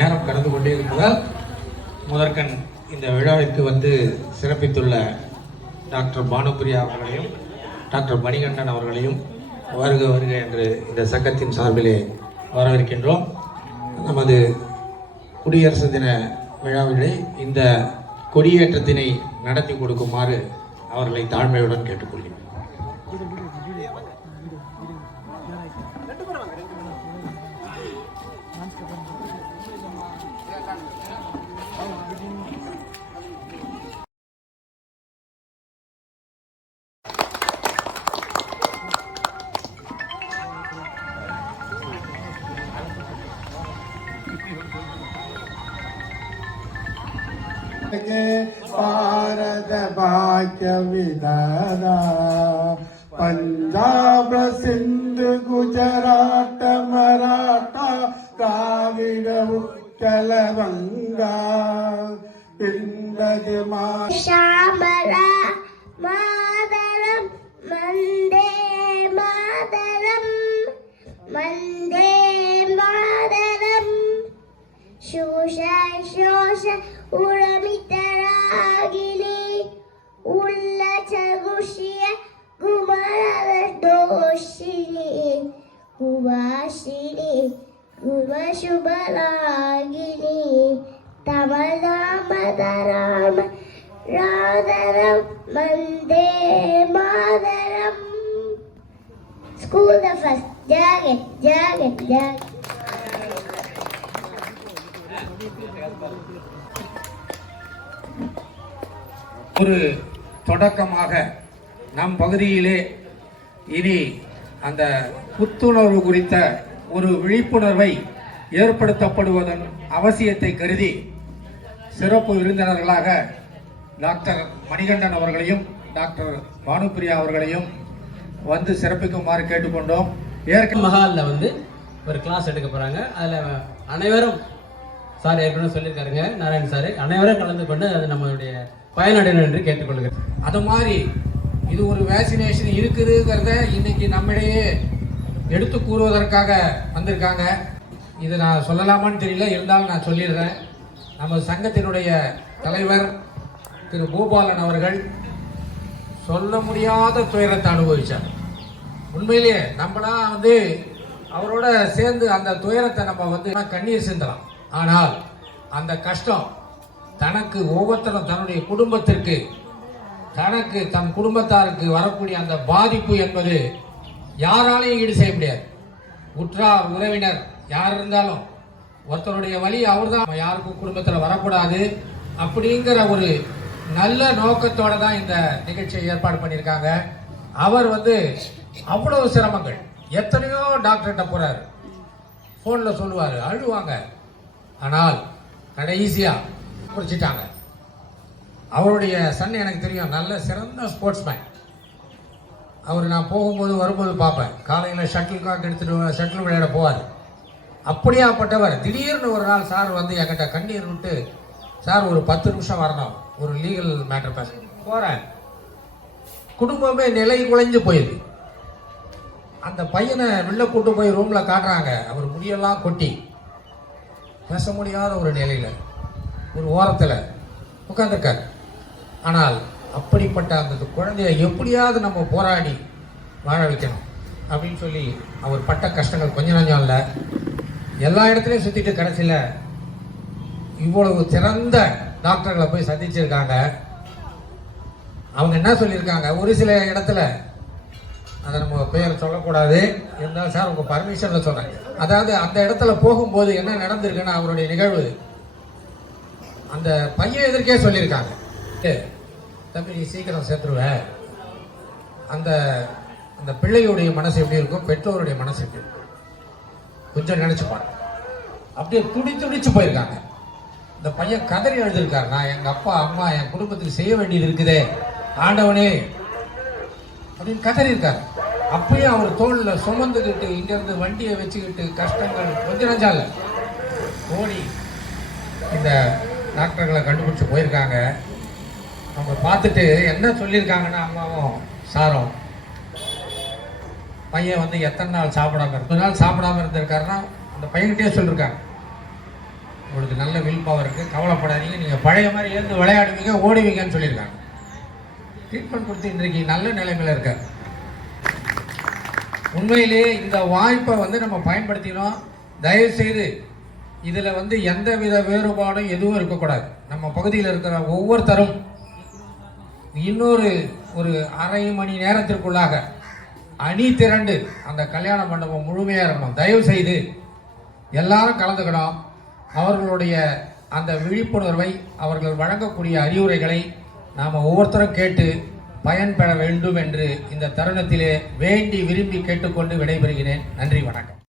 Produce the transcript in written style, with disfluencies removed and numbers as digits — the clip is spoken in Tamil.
நேரம் கடந்து கொண்டே இருப்பதால் முதற்கண் இந்த விழாவிற்கு வந்து சிறப்பித்துள்ள டாக்டர் பானுப்பிரியா அவர்களையும் டாக்டர் மணிகண்டன் அவர்களையும் வருக வருக என்று இந்த சங்கத்தின் சார்பிலே வரவேற்கின்றோம். நமது குடியரசு தின விழாவிலே இந்த கொடியேற்றத்தினை நடத்தி கொடுக்குமாறு அவர்களை தாழ்மையுடன் கேட்டுக்கொள்கிறேன். भारत भाग्य विधाता पंजाब सिंध गुजरात मराठा द्राविड उत्कल बंगा श्यामला मातरम वंदे मातरम वंदे मातरम शोष शोष उर्मितरागिनी उल्लचगुष्य कुमारदोषिनी कुवाशिनी कुवशुभरागिनी तमदामदराम राधरम Vande Mataram. School the first jacket jacket jacket. ஒரு தொடக்கமாக நம் பகுதியிலே இனி அந்த புத்துணர்வு குறித்த ஒரு விழிப்புணர்வை ஏற்படுத்தப்படுவதன் அவசியத்தை கருதி சிறப்பு விருந்தினர்களாக டாக்டர் மணிகண்டன் அவர்களையும் டாக்டர் பானுப்பிரியா அவர்களையும் வந்து சிறப்பிக்குமாறு கேட்டுக்கொண்டோம். மஹாலில் வந்து ஒரு கிளாஸ் எடுக்க போகிறாங்க. அதில் அனைவரும் சார் ஏற்கனவே சொல்லியிருக்காருங்க, நாராயண் சார், அனைவரும் கலந்து கொண்டு அது நம்மளுடைய பயனடையணும் என்று கேட்டுக்கொள்கிறேன். அது மாதிரி இது ஒரு வேக்சினேஷன் இருக்குதுங்கிறத இன்னைக்கு நம்மிடையே எடுத்து கூறுவதற்காக வந்திருக்காங்க. இது நான் சொல்லலாமான்னு தெரியல, இருந்தாலும் நான் சொல்லிடுறேன். நம்ம சங்கத்தினுடைய தலைவர் திரு பூபாலன் அவர்கள் சொல்ல முடியாத துயரத்தை அனுபவிச்சார். உண்மையிலேயே நம்மளாம் வந்து அவரோட சேர்ந்து அந்த துயரத்தை நம்ம வந்து கண்ணீர் சிந்தலாம். ஆனால் அந்த கஷ்டம் தனக்கு ஒவ்வொருத்தரும் தன்னுடைய குடும்பத்திற்கு தனக்கு தன் குடும்பத்தாருக்கு வரக்கூடிய அந்த பாதிப்பு என்பது யாராலையும் ஈடு செய்ய முடியாது. உற்றார் உறவினர் யார் இருந்தாலும் ஒருத்தருடைய வழி அவர் தான், யாருக்கும் குடும்பத்தில் வரக்கூடாது அப்படிங்கிற ஒரு நல்ல நோக்கத்தோட தான் இந்த நிகழ்ச்சியை ஏற்பாடு பண்ணியிருக்காங்க. அவர் வந்து அவ்வளவு சிரமங்கள், எத்தனையோ டாக்டர்கிட்ட போறாரு, ஃபோனில் சொல்லுவார், அழுவாங்க. ஆனால் கடைசியாக குறிச்சிட்டாங்க. அவருடைய சன் எனக்கு தெரியும், நல்ல சிறந்த ஸ்போர்ட்ஸ்மேன். அவர் நான் போகும்போது வரும்போது பார்ப்பேன், காலையில் ஷட்டில் காக் எடுத்துட்டு ஷட்டில் விளையாட போவார். அப்படியாப்பட்டவர் திடீர்னு ஒரு நாள் சார் வந்து என்கிட்ட கண்ணீர் விட்டு, சார் ஒரு 10 நிமிஷம் வரணும், ஒரு லீகல் மேட்டர் பேச போகிறேன். குடும்பமே நிலை குலைஞ்சு போயிடுது. அந்த பையனை வெளில கூட்டு போய் ரூமில் காட்டுறாங்க, அவர் முடியெல்லாம் கொட்டி பேச முடியாத ஒரு நிலையில் ஒரு ஓரத்தில் உட்காந்துருக்கார். ஆனால் அப்படிப்பட்ட அந்த குழந்தைய எப்படியாவது நம்ம போராடி வாழ வைக்கணும் அப்படின்னு சொல்லி அவர் பட்ட கஷ்டங்கள் கொஞ்சம் நஞ்சம் இல்லை. எல்லா இடத்துலையும் சுற்றிட்டு கடைசியில் இவ்வளவு சிறந்த டாக்டர்களை போய் சந்திச்சிருக்காங்க. அவங்க என்ன சொல்லியிருக்காங்க, ஒரு சில இடத்துல அதை நம்ம பெயர் சொல்லக்கூடாது, இருந்தாலும் சார் உங்கள் பர்மிஷனில் சொல்கிறேன். அதாவது அந்த இடத்துல போகும்போது என்ன நடந்திருக்குன்னா, அவருடைய நிகழ்வு அந்த பையன் எதிர்க்கே சொல்லியிருக்காங்க, தம்பி நீ சீக்கிரம் சேர்த்துருவ. அந்த அந்த பிள்ளையுடைய மனசு எப்படி இருக்கும், பெற்றோருடைய மனசு எப்படி இருக்கும் கொஞ்சம் நினைச்சுப்பாங்க. அப்படியே துடிச்சு போயிருக்காங்க. இந்த பையன் கதறி எழுதியிருக்காரு, நான் எங்கள் அப்பா அம்மா என் குடும்பத்துக்கு செய்ய வேண்டியது இருக்குதே ஆண்டவனே அப்படின்னு கதறி இருக்காரு. அப்பயே அவர் தோளில் சுமந்துக்கிட்டு இங்கேருந்து வண்டியை வச்சுக்கிட்டு கஷ்டங்கள் கொஞ்சம் நஞ்சால ஓடி இந்த டாக்டர்களை கண்டுபிடிச்சி போயிருக்காங்க. அவங்க பார்த்துட்டு என்ன சொல்லியிருக்காங்கன்னா, அம்மாவும் சாரும், பையன் வந்து எத்தனை நாள் சாப்பிடாம 2 நாள் சாப்பிடாம இருந்திருக்காருன்னா அந்த பையன்கிட்டே சொல்லியிருக்காங்க, உங்களுக்கு நல்ல வில் பவர் இருக்குது, கவலைப்படாதீங்க, நீங்கள் பழைய மாதிரி எழுந்து விளையாடுவீங்க, ஓடுவீங்கன்னு சொல்லியிருக்காங்க. ட்ரீட்மெண்ட் கொடுத்து இன்றைக்கு நல்ல நிலைமையில் இருக்கார். உண்மையிலே இந்த வாய்ப்பை வந்து நம்ம பயன்படுத்தினோம். தயவுசெய்து இதில் வந்து எந்தவித வேறுபாடும் எதுவும் இருக்கக்கூடாது. நம்ம பகுதியில் இருக்கிற ஒவ்வொருத்தரும் இன்னொரு ஒரு அரை மணி நேரத்திற்குள்ளாக அணி திரண்டு அந்த கல்யாண மண்டபம் முழுமையாக இருக்கணும். தயவு செய்து எல்லாரும் கலந்துக்கணும். அவர்களுடைய அந்த விழிப்புணர்வை, அவர்கள் வழங்கக்கூடிய அறிவுரைகளை நாம் ஒவ்வொருத்தரும் கேட்டு பயன்பெற வேண்டும் என்று இந்த தருணத்திலே வேண்டி விரும்பி கேட்டுக்கொண்டு விடைபெறுகிறேன். நன்றி, வணக்கம்.